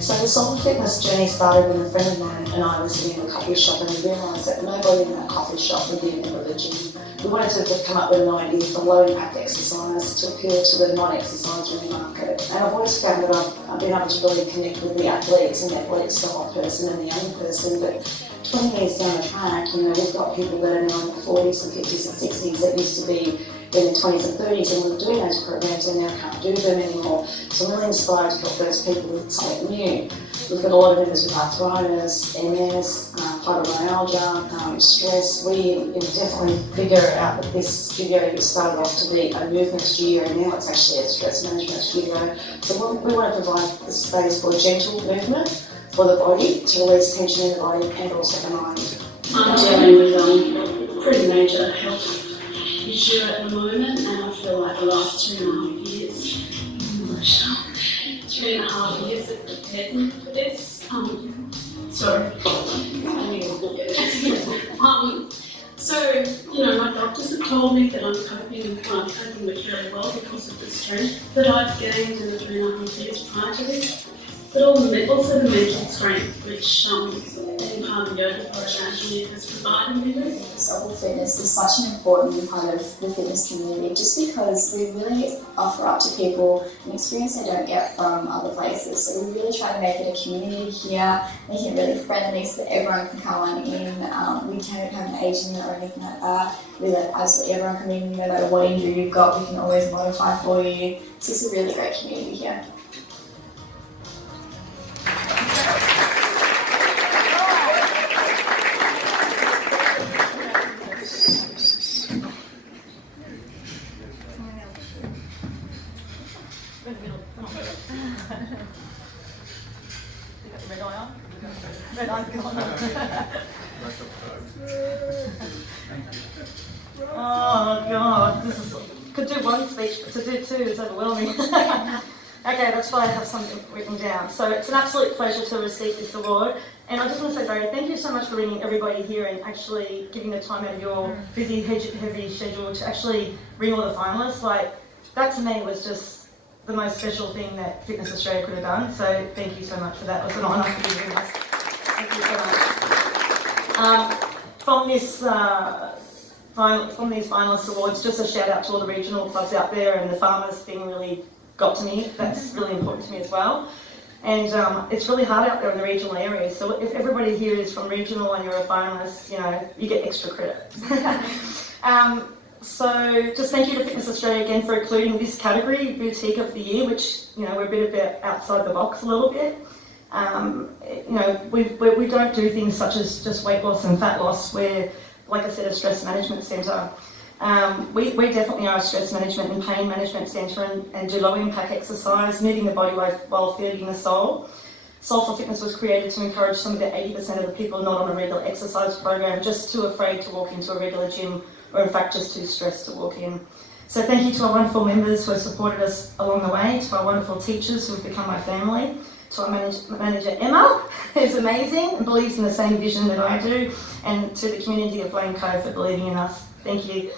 So the Soulful Fitness journey started when a friend of mine and I was sitting in a coffee shop, and we realised that nobody in that coffee shop would be a member of the gym. We wanted to come up with an idea for low impact exercise to appeal to the non-exercise room market. And I've always found that I've been able to really connect with the athletes and the athletic style person and the young person. But 20 years down the track, we've got people that are now in the 40s and 50s and 60s that used to be in their 20s and 30s and were doing those programs and now can't do them anymore. So I'm really inspired to help those people with something new. We've got a lot of members with arthritis, MS, fibromyalgia, stress. We definitely figure out that this studio started off to be a movement studio, and now it's actually a stress management studio. So we want to provide the space for gentle movement for the body, to release tension in the body and also the mind. I'm dealing with a pretty major health issue at the moment, and I feel like the last 2.5 years, 3.5 years have prepared me for this. Sorry, I need to look at it. So, my doctors have told me that I'm coping with very well because of the strength that I've gained in the 3.5 years prior to this, but also the mental strength, which being part of the yoga program has provided me with. Soulful Fitness is such an important part of the fitness community, just because we really offer up to people an experience they don't get from other places. So we really try to make it a community here, make it really friendly so that everyone can come on in. We don't have an age limit or anything like that. We let absolutely everyone come in, no matter what injury you've got, we can always modify for you. So it's a really great community here. Red eye on? Red eye's gone. Oh God, could do one speech, but to do two is overwhelming. Okay, that's why I have something written down. So it's an absolute pleasure to receive this award. And I just want to say, Barry, thank you so much for bringing everybody here and actually giving the time out of your busy, heavy schedule to actually bring all the finalists. Like, that to me was just the most special thing that Fitness Australia could have done. So thank you so much for that. It was an honour for you guys. Thank you so much. From these finalist awards, just a shout out to all the regional clubs out there, and the farmers thing really got to me. That's really important to me as well. And it's really hard out there in the regional areas. So if everybody here is from regional and you're a finalist, you get extra credit. So just thank you to Fitness Australia again for including this category, Boutique of the Year, which, we're a bit outside the box a little bit. We don't do things such as just weight loss and fat loss. We're, like I said, a stress management centre. We definitely are a stress management and pain management centre and do low impact exercise, moving the body while feeding the soul. Soulful Fitness was created to encourage some of the 80% of the people not on a regular exercise program, just too afraid to walk into a regular gym, or in fact just too stressed to walk in. So thank you to our wonderful members who have supported us along the way, to our wonderful teachers who have become my family, to our manager Emma, who's amazing and believes in the same vision that I do, and to the community of Cove for believing in us. Thank you.